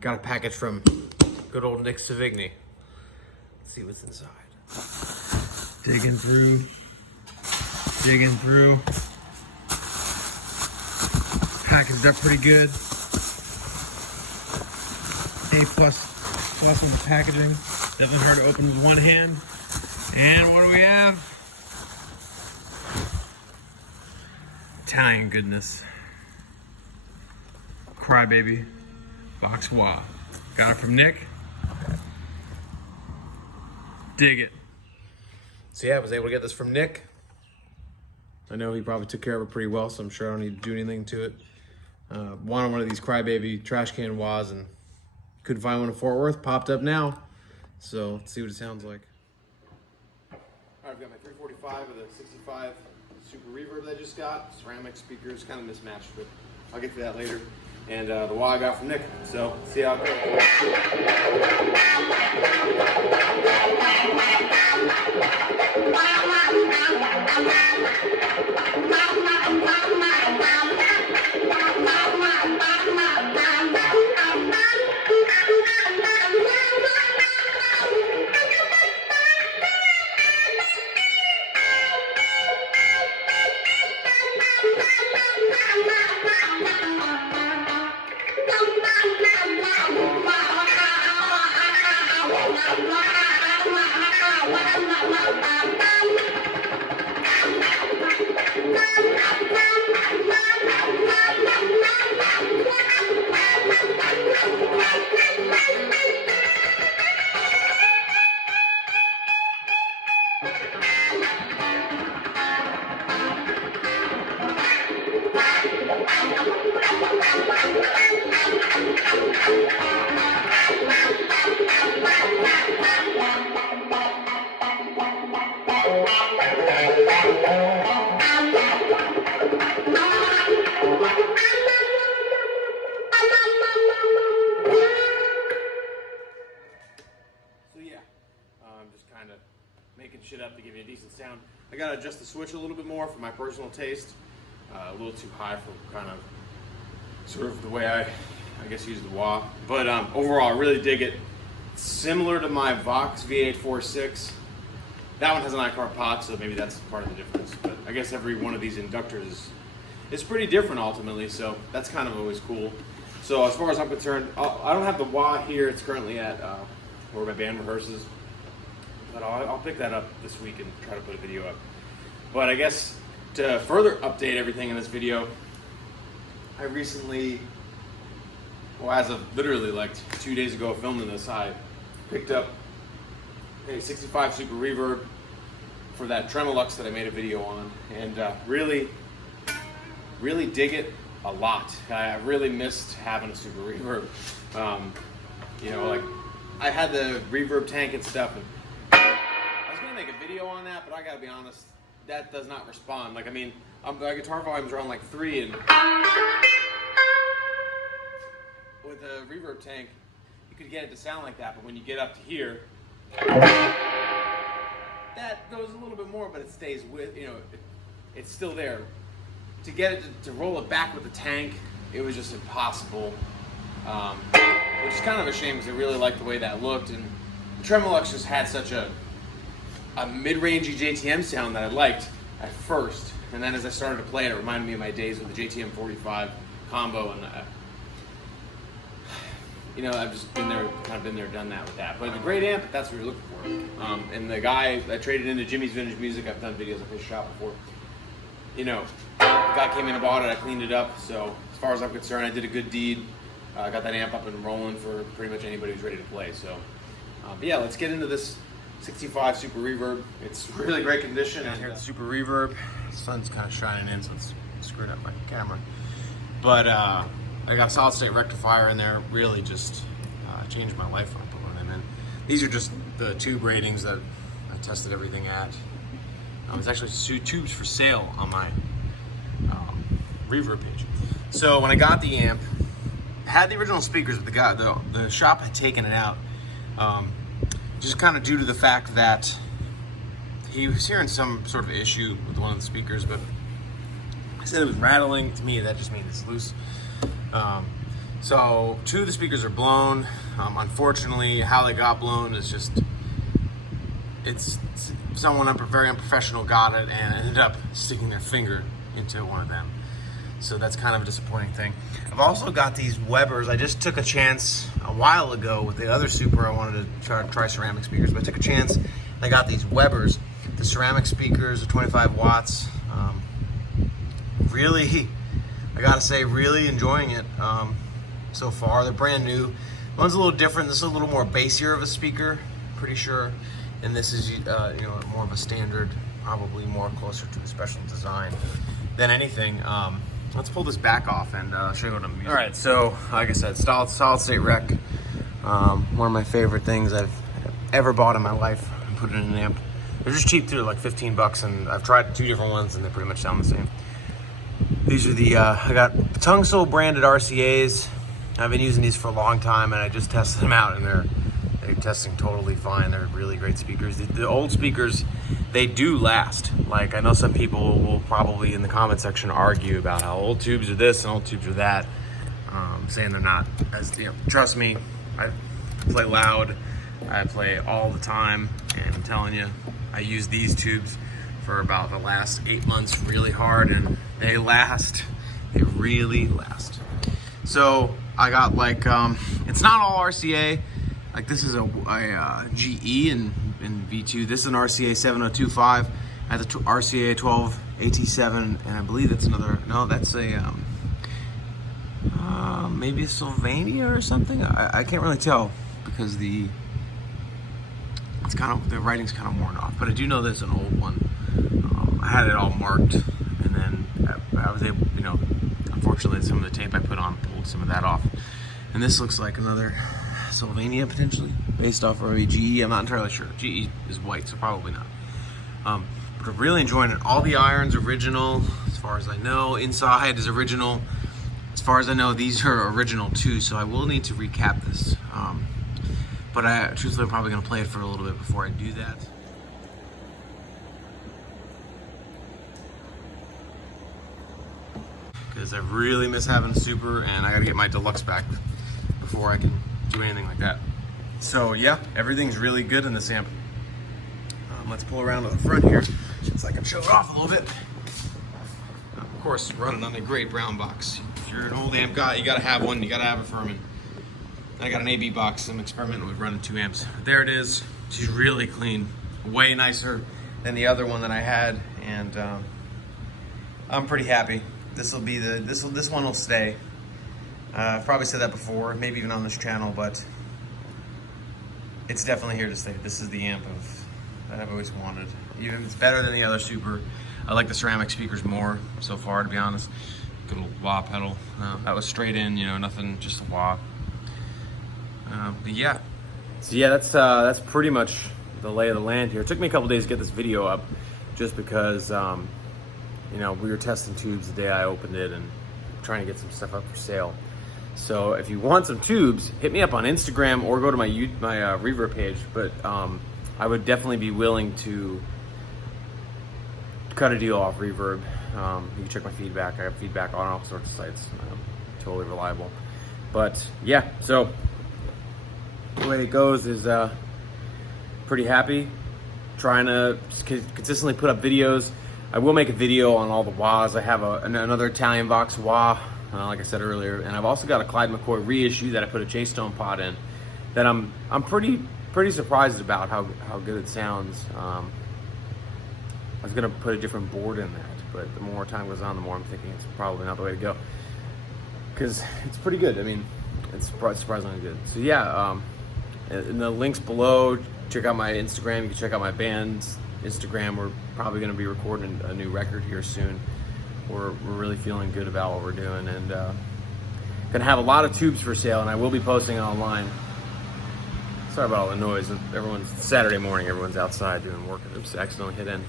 Got a package from good old Nik Sevigny. Let's see what's inside. Digging through. Packaged up pretty good. A+ on the packaging. Definitely hard to open with one hand. And what do we have? Italian goodness. Crybaby. Vox Wah. Got it from Nik. Dig it. So yeah, I was able to get this from Nik. I know he probably took care of it pretty well, so I'm sure I don't need to do anything to it. Wanted one of these Crybaby trash can wahs and couldn't find one in Fort Worth. Popped up now. So let's see what it sounds like. All right, I've got my 345 with a 65 Super Reverb that I just got. Ceramic speakers, kind of mismatched, but I'll get to that later. And the wah I got from Nik. So, see how it making shit up to give you a decent sound. I gotta adjust the switch a little bit more for my personal taste. A little too high for kind of sort of the way I guess use the wah. But overall, I really dig it. Similar to my Vox V846. That one has an iCar pot, so maybe that's part of the difference. But I guess every one of these inductors is pretty different ultimately, so that's kind of always cool. So as far as I'm concerned, I don't have the wah here. It's currently at where my band rehearses. But I'll pick that up this week and try to put a video up. But I guess to further update everything in this video, I recently, well, as of literally like 2 days ago filming this, I picked up a 65 Super Reverb for that Tremolux that I made a video on, and really dig it a lot. I really missed having a Super Reverb. You know, like I had the reverb tank and stuff, and I was gonna make a video on that, but I gotta be honest, that does not respond. Like, I mean, my guitar volumes are on like 3, and with a reverb tank, you could get it to sound like that, but when you get up to here, that goes a little bit more, but it stays with, you know, it's still there. To get it to roll it back with the tank, it was just impossible. Which is kind of a shame because I really liked the way that looked, and the Tremolux just had such a mid-rangey JTM sound that I liked at first, and then as I started to play it, it reminded me of my days with the JTM 45 combo, and you know, I've just been there, done that with that. But the great amp, that's what you're looking for. And the guy I traded into Jimmy's Vintage Music, I've done videos of his shop before. You know, the guy came in and bought it, I cleaned it up, so as far as I'm concerned, I did a good deed. I got that amp up and rolling for pretty much anybody who's ready to play. So, but yeah, let's get into this 65 Super Reverb. It's really great condition. And here's the Super Reverb. The sun's kind of shining in, so it's screwing up my camera. But I got a solid state rectifier in there. Really just changed my life when I put one of them in. These are just the tube ratings that I tested everything at. There's actually 2 tubes for sale on my Reverb page. So when I got the amp, I had the original speakers, but the shop had taken it out, just kind of due to the fact that he was hearing some sort of issue with one of the speakers, but I said it was rattling. To me, that just means it's loose. So 2 of the speakers are blown. Unfortunately, how they got blown is just, it's someone very unprofessional got it and ended up sticking their finger into one of them. So that's kind of a disappointing thing. I've also got these Webers. I just took a chance a while ago with the other Super. I wanted to try ceramic speakers, but I took a chance and I got these Webers. The ceramic speakers are 25 watts. Really, I gotta say, really enjoying it so far. They're brand new. One's a little different. This is a little more bassier of a speaker, pretty sure. And this is more of a standard, probably more closer to a special design than anything. Let's pull this back off and show you what I'm using. All right, so like I said, solid state rec. One of my favorite things I've ever bought in my life and put it in an amp. They're just cheap too, like 15 bucks, and I've tried 2 different ones and they pretty much sound the same. These are the, I got Tungso branded RCAs. I've been using these for a long time and I just tested them out and they're testing totally fine. They're really great speakers. The old speakers, they do last. Like, I know some people will probably in the comment section argue about how old tubes are this and old tubes are that, saying they're not as, trust me, I play loud, I play all the time, and I'm telling you, I use these tubes for about the last 8 months really hard, and they last. They really last. So I got like, it's not all RCA. Like, this is a GE in V2. This is an RCA 7025. I have the RCA 12 AT7, and I believe that's another, no, that's a, maybe a Sylvania or something. I can't really tell because the writing's kind of worn off, but I do know there's an old one. I had it all marked, and then I was able, unfortunately some of the tape I put on pulled some of that off. And this looks like another Sylvania potentially, based off of a GE. I'm not entirely sure. GE is white, so probably not. But I'm really enjoying it. All the irons original, as far as I know. Inside is original. As far as I know, these are original too, so I will need to recap this. But truthfully, I'm probably gonna play it for a little bit before I do that. Because I really miss having the Super, and I gotta get my Deluxe back before I can do anything like that. So yeah, everything's really good in this amp. Let's pull around to the front here, so I can show it off a little bit. Of course, running on a great brown box. If you're an old amp guy, you gotta have one. You gotta have a Furman. I got an AB box. I'm experimenting with running 2 amps. But there it is. She's really clean, way nicer than the other one that I had, and I'm pretty happy. This one will stay. I've probably said that before, maybe even on this channel, but it's definitely here to stay. This is the amp that I've always wanted. Even if it's better than the other Super, I like the ceramic speakers more so far, to be honest. Good little wah pedal. That was straight in, nothing, just a wah. But yeah. So yeah, that's pretty much the lay of the land here. It took me a couple days to get this video up, just because we were testing tubes the day I opened it and trying to get some stuff up for sale. So if you want some tubes, hit me up on Instagram or go to my Reverb page. But I would definitely be willing to cut a deal off Reverb. You can check my feedback. I have feedback on all sorts of sites. Totally reliable. But yeah, so the way it goes is pretty happy. Trying to consistently put up videos. I will make a video on all the wahs. I have another Italian Vox wah, like I said earlier, and I've also got a Clyde McCoy reissue that I put a Chase Stone pot in. That I'm pretty surprised about how good it sounds. I was gonna put a different board in that, but the more time goes on, the more I'm thinking it's probably not the way to go, because it's pretty good. I mean, it's surprisingly good. So yeah, in the links below, check out my Instagram. You can check out my band's Instagram. We're probably going to be recording a new record here soon. We're really feeling good about what we're doing, and gonna have a lot of tubes for sale, and I will be posting it online. Sorry about all the noise. Everyone's Saturday morning. Everyone's outside doing work. I just accidentally hit in.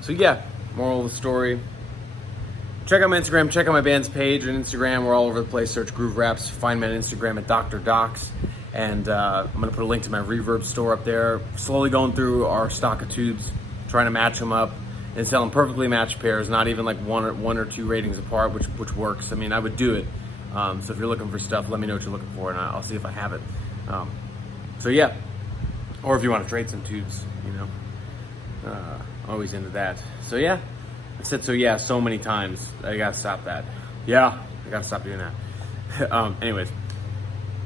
So yeah, moral of the story. Check out my Instagram. Check out my band's page on Instagram. We're all over the place. Search Groove Raps. Find me on Instagram at Dr. Docs. And I'm gonna put a link to my Reverb store up there. Slowly going through our stock of tubes, trying to match them up and sell them perfectly matched pairs. Not even like one or two ratings apart, which works. I mean, I would do it. So if you're looking for stuff, let me know what you're looking for, and I'll see if I have it. So yeah, or if you want to trade some tubes, you know, always into that. So yeah, I said so yeah so many times. I gotta stop that. Yeah, I gotta stop doing that. Anyways,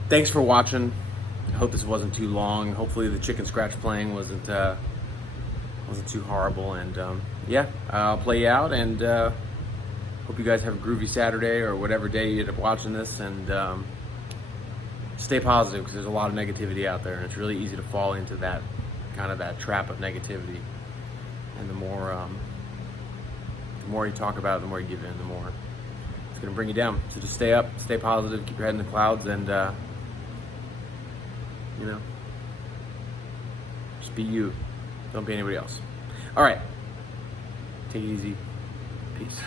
thanks for watching. I hope this wasn't too long. Hopefully the chicken scratch playing wasn't too horrible. And yeah, I'll play you out, and hope you guys have a groovy Saturday or whatever day you end up watching this. And stay positive, because there's a lot of negativity out there, and it's really easy to fall into that kind of that trap of negativity. And the more you talk about it, the more you give in, the more it's gonna bring you down. So just stay up, stay positive, keep your head in the clouds, and you know, just be you. Don't be anybody else. All right, take it easy. Peace.